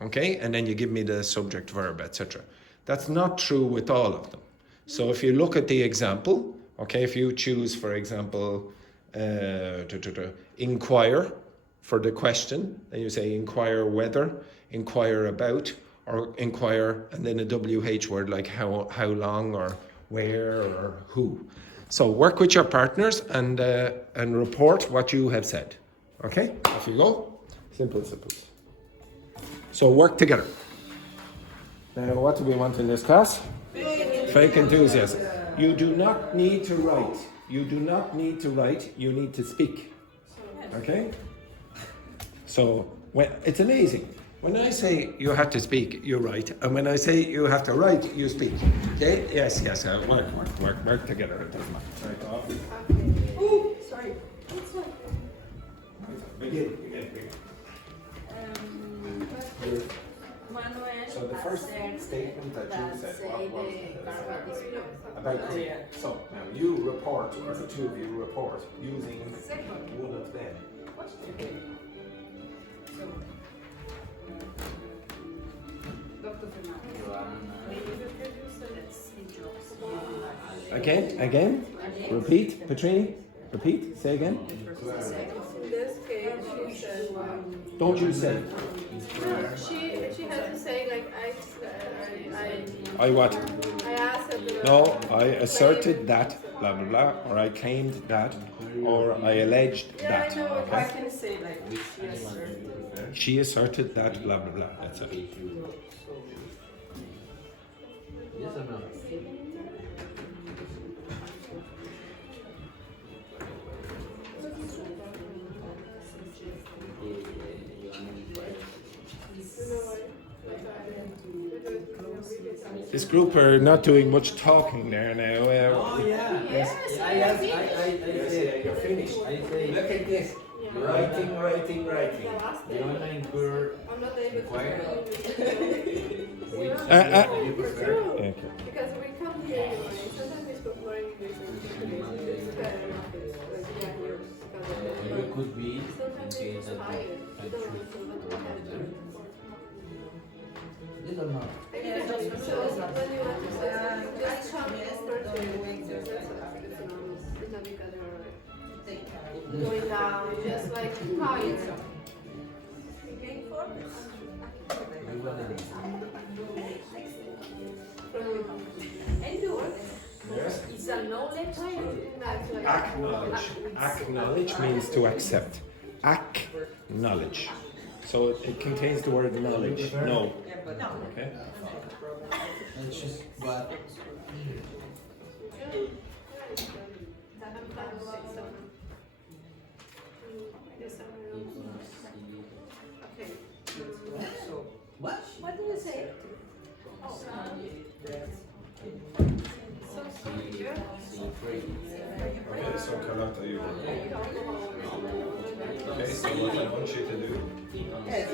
Okay? And then you give me the subject, verb, etc. That's not true with all of them. So if you look at the example, okay, if you choose, for example, inquire for the question, then you say inquire whether, inquire about, or inquire, and then a WH word like how long, or where, or who. So work with your partners and report what you have said. Okay, off you go. Simple. So work together. Now, what do we want in this class? Fake enthusiasm. You do not need to write. You need to speak. Okay? So, it's amazing. When I say you have to speak, you write. And when I say you have to write, you speak. Okay? Yes. Work together. It doesn't matter. Sorry, go off. Ooh, sorry. Begin. So the first statement that you said, what was about Korea. So now you report, or the two of you report, using one of them. Again. Repeat, Petrini. Repeat. Say again. In this case, she said, Don't you say. she had to say like I what? I asked her. No, I asserted that, blah blah blah, or I claimed that, or I alleged that. I Okay? can say like yes, sir. She asserted that, blah blah blah. That's it. Yes or no? This group are not doing much talking there now. Oh yeah. Yes. I say You're finished. I say Look at this. Writing. you wanna incur I'm not able inquire? Okay. because we come here, sometimes we speak more English It could be in sometimes case it's that tired. I You don't choose listen what we have to do. Yes or no? So when you want to say something, just come over to it's not because you're going down, just like tired. Yes. It's a knowledge. Acknowledge means to accept. Acknowledge. So it contains the word knowledge. No. Okay. It's just what What do you say? Okay, so Carlotta, you. Okay, So what I want you to do, Yes,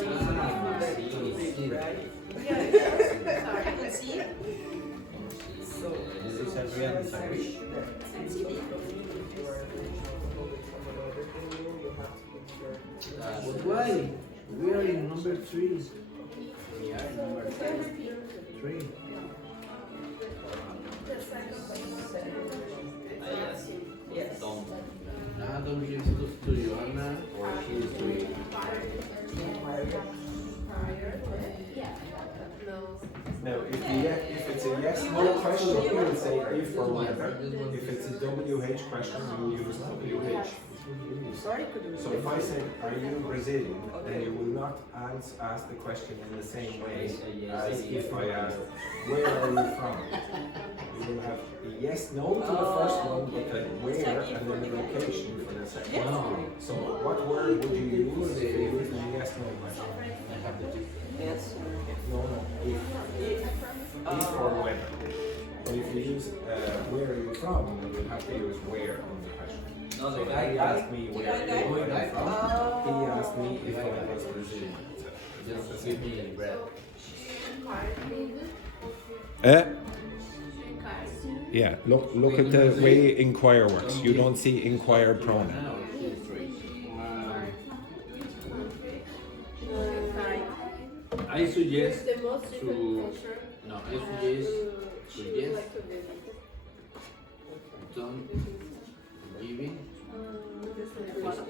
right? See? So, This is a real disagree. But why? We are in number 3. We are in number 3. yes. Don't give to Joanna or she is doing. now if it's a yes/no question, you will say if or whether. If it's a WH question, you use WH. Sorry, could you So if I say, are you Brazilian? Then you will not ask the question in the same way as if I ask, where are you from? You will have a yes/no to the first one, but then where and then the location for the second one. So what word would you use if you use a yes/no question? Yes. No, if or when. But if you use where are you from, then you have to use where on the question. No, So the guy he asked me where I'm from. He asked me if I was Brazilian. Just give me bread. Yeah, look at the way inquire works. You don't see inquire pronoun. Now she is 3. I suggest The most to different culture. no. I suggest don't giving stop.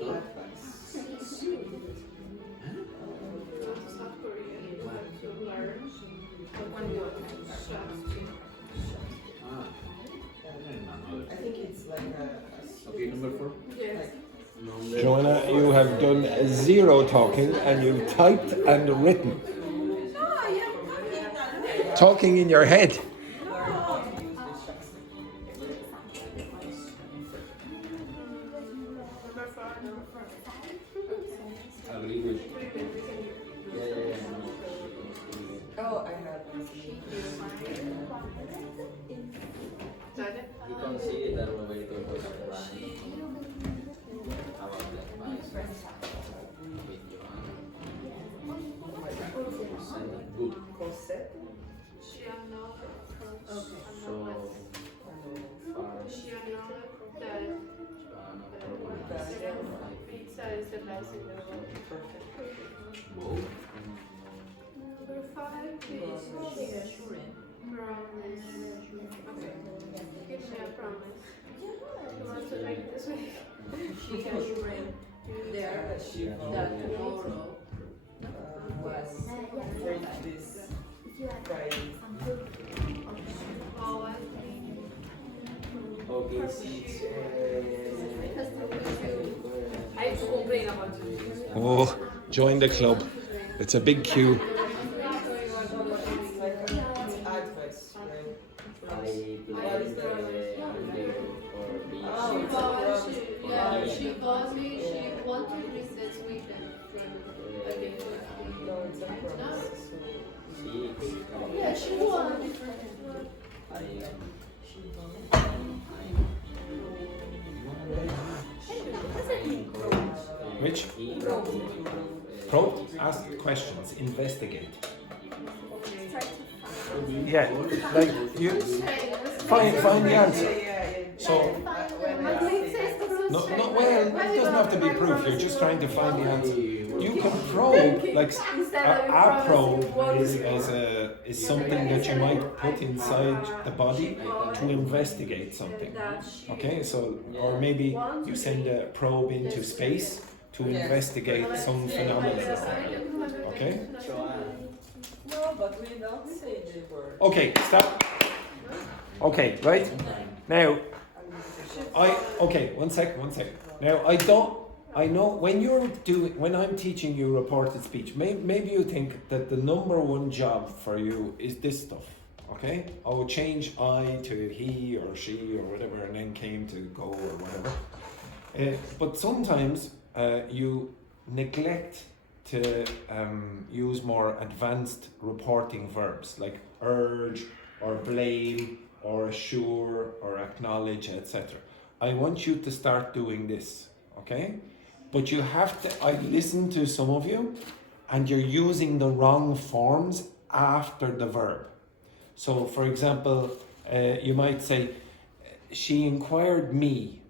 South Korea, you have to learn one word. I think it's like a Okay, number 4. Yes. Joanna, you have done 0 talking and you've typed and written. Talking in your head. Oh, I have. He considered that Roberto was running about the advice with Joanna. Good. Concept. She acknowledged So far, she acknowledged that pizza is the best in the world. Wow. Number 5 is promise. Okay. Give me a promise. You want to make this week? She assured there that tomorrow Was this Friday. Oh, okay, since I have to complain about you. Oh, join the club. It's a big queue. It's like it's advice, right? I planned the holiday for being she called me, she wanted to recess weekend from a big No, it's a promise. So, Yeah, she won. Which? Probe, ask questions, investigate. Yeah, like you find the answer. So no, well, it doesn't have to be proof. You're just trying to find the answer. You can probe, like a probe is something that you might put inside the body to investigate something. Okay, so or maybe you send a probe into space to investigate some phenomenon. Okay. no, but we don't say the word. Okay, stop. Okay, right now. One sec. Now I know when I'm teaching you reported speech, maybe you think that the number one job for you is this stuff, okay? I would change I to he or she or whatever and then came to go or whatever. But sometimes you neglect to use more advanced reporting verbs like urge or blame or assure or acknowledge, etc. I want you to start doing this, okay? But you have to, I listen to some of you and you're using the wrong forms after the verb. So for example, you might say, she inquired me.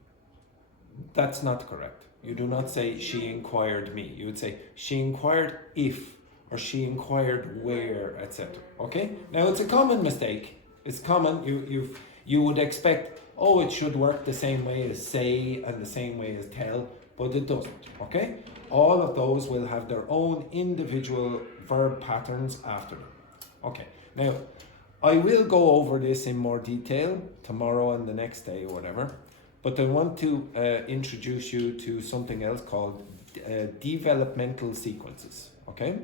That's not correct. You do not say she inquired me. You would say she inquired if, or she inquired where, etc. Okay? Now it's a common mistake. It's common. You would expect, oh, it should work the same way as say and the same way as tell, but it doesn't. Okay? All of those will have their own individual verb patterns after them. Okay. Now, I will go over this in more detail tomorrow and the next day or whatever, but I want to introduce you to something else called developmental sequences. Okay?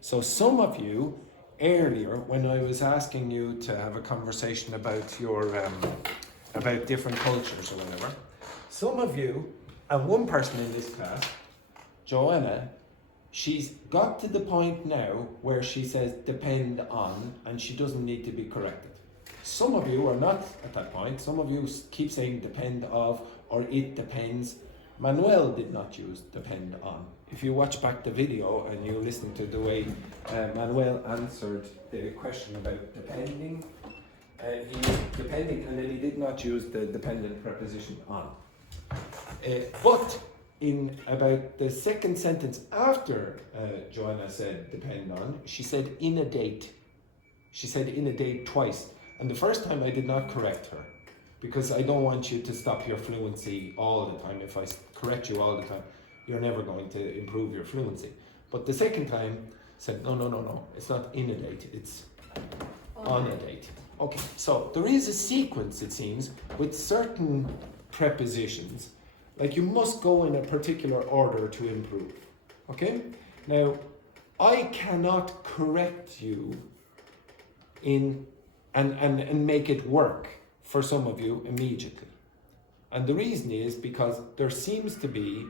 So some of you earlier, when I was asking you to have a conversation about your about different cultures or whatever, some of you, and one person in this class, Joanna, she's got to the point now where she says depend on, and she doesn't need to be corrected. Some of you are not at that point. Some of you keep saying depend of or it depends. Manuel did not use depend on. If you watch back the video and you listen to the way Manuel answered the question about depending, he used depending and then he did not use the dependent preposition on. But in about the second sentence after Joanna said depend on, she said in a date. She said in a date twice. And the first time I did not correct her because I don't want you to stop your fluency all the time. If I correct you all the time, you're never going to improve your fluency. But the second time I said no, it's not in a date, it's on a date. Okay, so there is a sequence, it seems, with certain prepositions. Like you must go in a particular order to improve. Okay? Now, I cannot correct you in and make it work for some of you immediately. And the reason is because there seems to be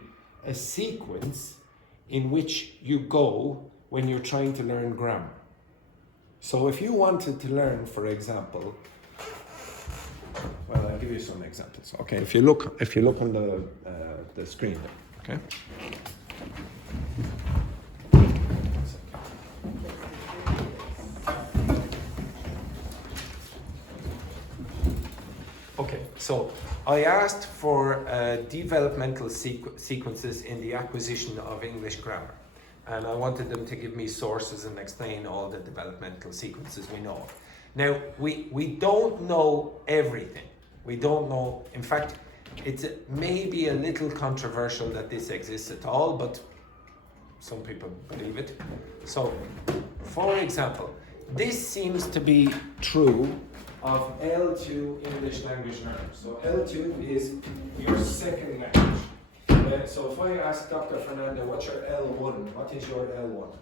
a sequence in which you go when you're trying to learn grammar. So if you wanted to learn, for example, well, I'll give you some examples. Okay, if you look on the screen there, okay? Okay, so I asked for developmental sequences in the acquisition of English grammar. And I wanted them to give me sources and explain all the developmental sequences we know of. Now, we don't know everything. We don't know, in fact, it's maybe a little controversial that this exists at all, but some people believe it. So, for example, this seems to be true of L2 English language learners. So L2 is your second language. So if I ask Dr. Fernando, what's your L1? What is your L1?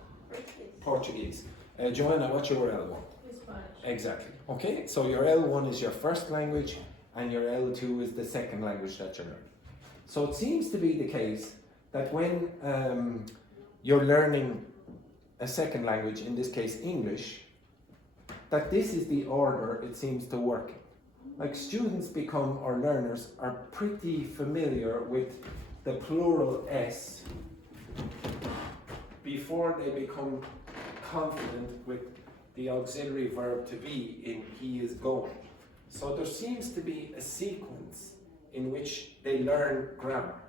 Portuguese. Joanna, what's your L1? Spanish. Exactly. Okay, so your L1 is your first language and your L2 is the second language that you learn. So it seems to be the case that when you're learning a second language, in this case English, that this is the order it seems to work in. Like students become, or learners, are pretty familiar with the plural S before they become confident with the auxiliary verb to be in he is going. So there seems to be a sequence in which they learn grammar.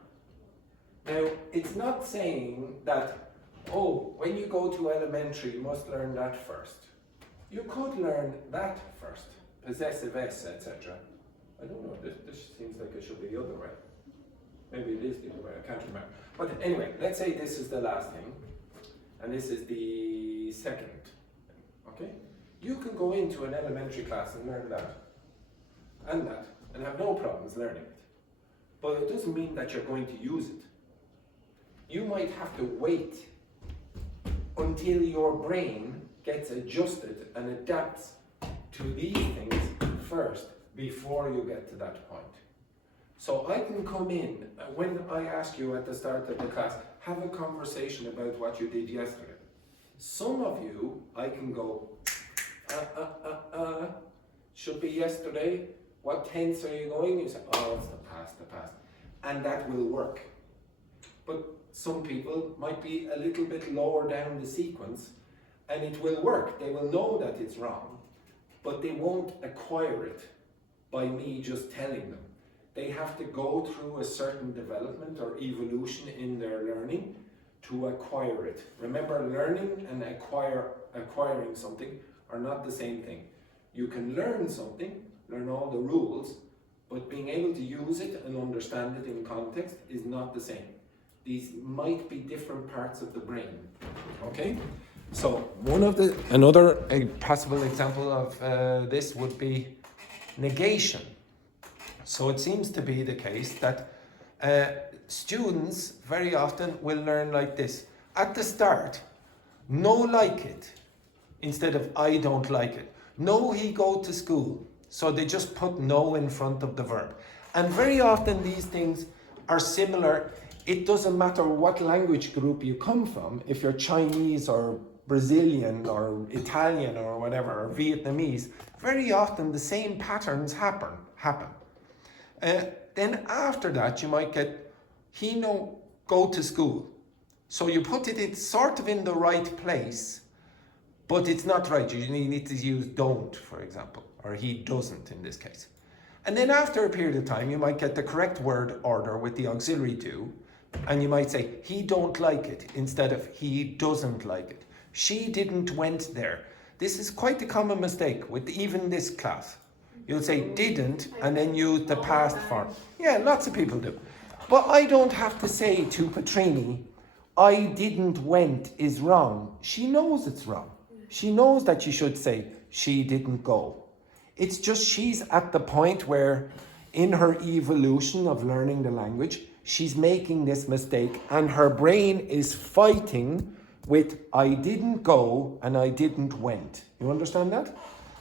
Now, it's not saying that, oh, when you go to elementary, you must learn that first. You could learn that first, possessive S, etc. I don't know, this seems like it should be the other way. Maybe it is the other way, I can't remember. But anyway, let's say this is the last thing, and this is the second thing, okay? You can go into an elementary class and learn that, and have no problems learning it. But it doesn't mean that you're going to use it. You might have to wait until your brain gets adjusted and adapts to these things first before you get to that point. So I can come in, when I ask you at the start of the class, have a conversation about what you did yesterday. Some of you, I can go, should be yesterday. What tense are you going? You say, oh, it's the past. And that will work. but some people might be a little bit lower down the sequence and it will work. They will know that it's wrong, but they won't acquire it by me just telling them. They have to go through a certain development or evolution in their learning to acquire it. Remember, learning and acquiring something are not the same thing. You can learn something, learn all the rules, but being able to use it and understand it in context is not the same. These might be different parts of the brain. Okay? So another possible example of this would be negation. So it seems to be the case that students very often will learn like this. At the start, no like it instead of I don't like it. No, he go to school. So they just put no in front of the verb. And very often these things are similar. It doesn't matter what language group you come from, if you're Chinese or Brazilian or Italian or whatever, or Vietnamese, very often the same patterns happen. Then after that you might get he no go to school. So you put it sort of in the right place, but it's not right. You need to use don't, for example, or he doesn't in this case. And then after a period of time, you might get the correct word order with the auxiliary do, and you might say he don't like it instead of he doesn't like it. She didn't went there. This is quite a common mistake with even this class. You'll say didn't and then use the past form. Yeah, lots of people do. But I don't have to say to Petrini, I didn't went is wrong. She knows it's wrong. She knows that you should say she didn't go. It's just she's at the point where in her evolution of learning the language, she's making this mistake and her brain is fighting with I didn't go and I didn't went. You understand that?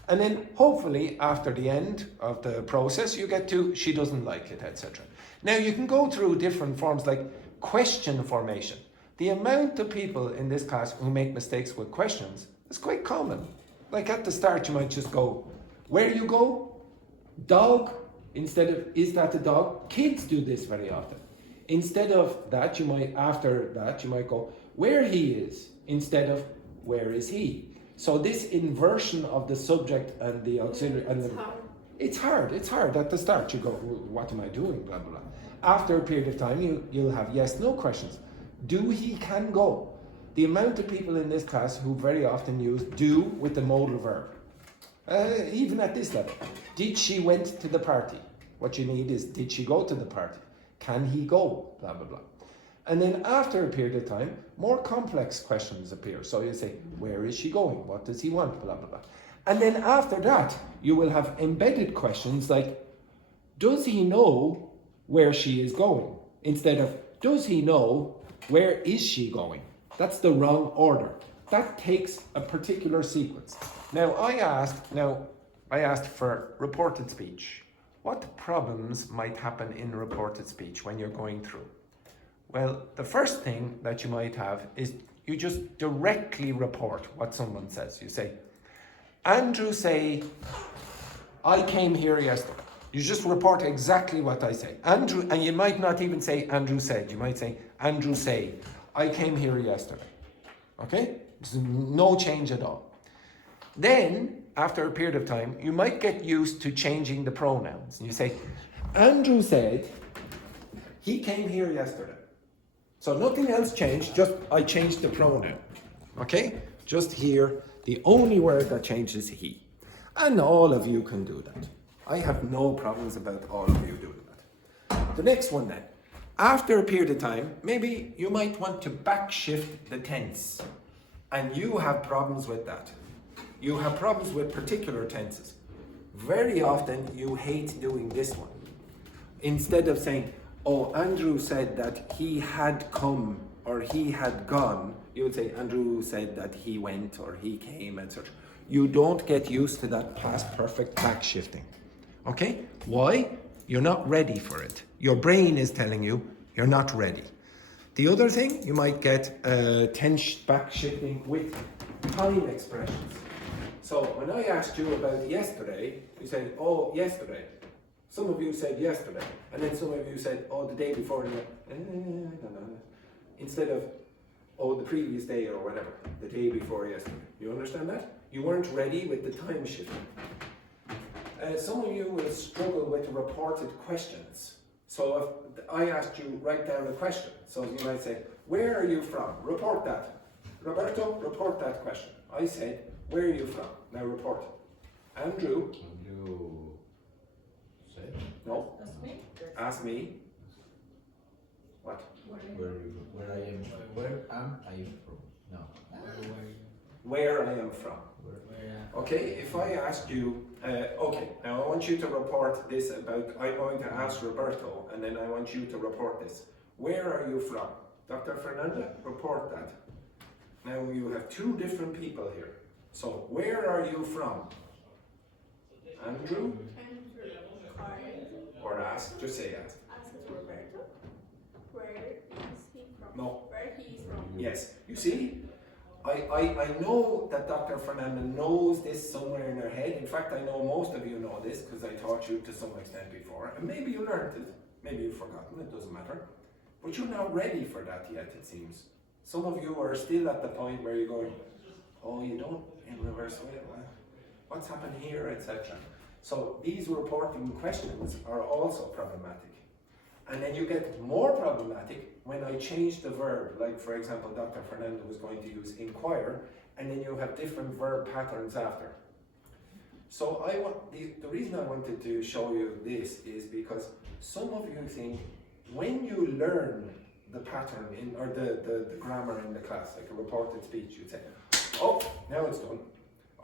And then hopefully after the end of the process, you get to she doesn't like it, etc. Now you can go through different forms like question formation. The amount of people in this class who make mistakes with questions is quite common. Like at the start, you might just go, where you go? Dog, instead of, is that a dog? Kids do this very often. Instead of that, after that, you might go, where he is, instead of, where is he? So this inversion of the subject and the auxiliary, it's hard at the start. You go, what am I doing, blah, blah, blah. After a period of time, you'll have yes, no questions. Do, he, can go. The amount of people in this class who very often use do with the modal verb. Even at this level. Did she went to the party? What you need is, did she go to the party? Can he go? Blah, blah, blah. And then after a period of time, more complex questions appear. So you say, where is she going? What does he want? Blah, blah, blah. And then after that, you will have embedded questions like, does he know where she is going? Instead of, does he know where is she going? That's the wrong order. That takes a particular sequence. Now I asked for reported speech. What problems might happen in reported speech when you're going through? Well, the first thing that you might have is you just directly report what someone says. You say, Andrew say, I came here yesterday. You just report exactly what I say. Andrew, and you might not even say Andrew said. You might say Andrew say, I came here yesterday. Okay? There's no change at all. Then, after a period of time, you might get used to changing the pronouns. You say, Andrew said, he came here yesterday. So nothing else changed, just I changed the pronoun. Okay? Just here, the only word that changes is he. And all of you can do that. I have no problems about all of you doing that. The next one then. After a period of time, maybe you might want to backshift the tense. And you have problems with that. You have problems with particular tenses. Very often you hate doing this one. Instead of saying, oh, Andrew said that he had come or he had gone, you would say Andrew said that he went or he came, etc. You don't get used to that past perfect backshifting. Okay? Why? You're not ready for it. Your brain is telling you you're not ready. The other thing, you might get tense backshifting with time expressions. So when I asked you about yesterday, you said, oh, yesterday. Some of you said yesterday. And then some of you said, oh, the day before. And I don't know. instead of, oh, the previous day or whatever, the day before yesterday. You understand that? You weren't ready with the time shifting. Some of you will struggle with reported questions. So if I asked you, write down a question. So you might say, where are you from? Report that. Roberto, report that question. I said, where are you from? Now report it. Andrew. You said No. Ask me. What? where am I from? No. Where I am from. Okay, if I asked you, okay, now I want you to report this about, I'm going to ask Roberto, and then I want you to report this. Where are you from? Dr. Fernanda, report that. Now you have two different people here. So, where are you from? Andrew? Or ask, just say ask. Ask Roberto. Where is he from? No. Where he is from. Yes, you see? I know that Dr. Fernanda knows this somewhere in her head. In fact, I know most of you know this because I taught you to some extent before. And maybe you learned it, maybe you've forgotten, it doesn't matter. But you're not ready for that yet, it seems. Some of you are still at the point where you're going, oh, you don't in reverse way, what's happened here, etc. So these reporting questions are also problematic. And then you get more problematic when I change the verb, like for example, Dr. Fernanda was going to use inquire, and then you have different verb patterns after. So the reason I wanted to show you this is because some of you think when you learn the pattern or the grammar in the class, like a reported speech, you'd say, oh, now it's done.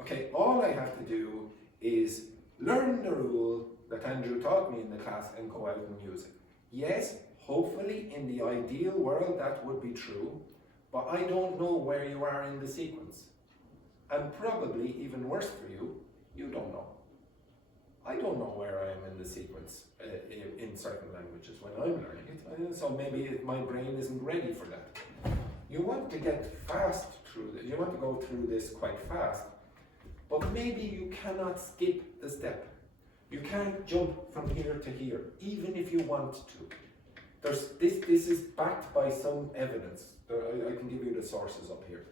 Okay, all I have to do is learn the rule that Andrew taught me in the class and go out and use it. Yes, hopefully in the ideal world that would be true, but I don't know where you are in the sequence. And probably even worse for you, you don't know. I don't know where I am in the sequence in certain languages when I'm learning it, so maybe my brain isn't ready for that. You want to get fast through this, you want to go through this quite fast, but maybe you cannot skip the step. You can't jump from here to here, even if you want to. This is backed by some evidence. I can give you the sources up here.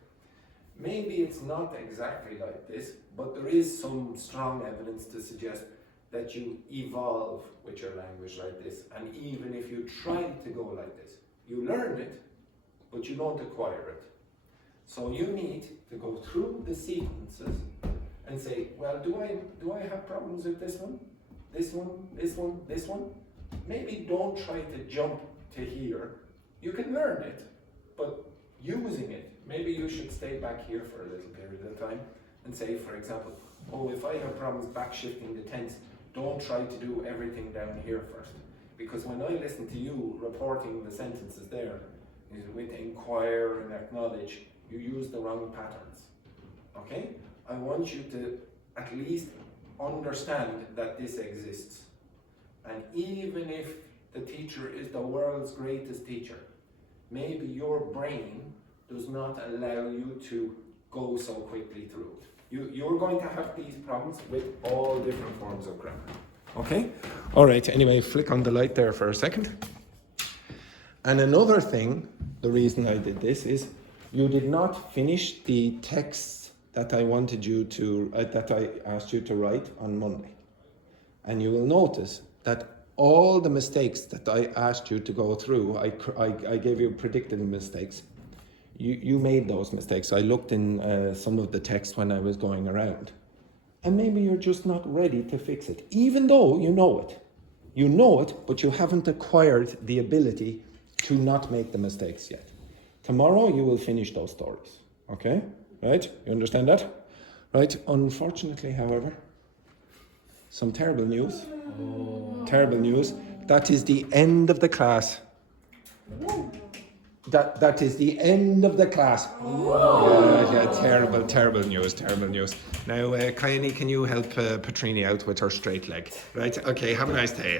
Maybe it's not exactly like this, but there is some strong evidence to suggest that you evolve with your language like this, and even if you try to go like this, you learn it, but you don't acquire it. So you need to go through the sequences and say, well, do I have problems with this one? This one, this one, this one? Maybe don't try to jump to here. You can learn it, but using it, maybe you should stay back here for a little period of time and say, for example, oh, if I have problems back shifting the tense, don't try to do everything down here first. Because when I listen to you reporting the sentences there, with inquire and acknowledge, you use the wrong patterns. Okay? I want you to at least understand that this exists. And even if the teacher is the world's greatest teacher, maybe your brain does not allow you to go so quickly through it. You're going to have these problems with all different forms of grammar. Okay? All right, anyway, flick on the light there for a second. And another thing, the reason I did this is you did not finish the texts that I wanted you to, that I asked you to write on Monday. And you will notice that all the mistakes that I asked you to go through, I gave you predicted mistakes. You made those mistakes. I looked in some of the text when I was going around. And maybe you're just not ready to fix it, even though you know it. You know it, but you haven't acquired the ability to not make the mistakes yet. Tomorrow you will finish those stories, okay? Right? You understand that? Right? Unfortunately, however, some terrible news. Terrible news. That is the end of the class. That is the end of the class. Yeah, terrible news. Now, Kayani, can you help Petrini out with her straight leg? Right? Okay, have a nice day.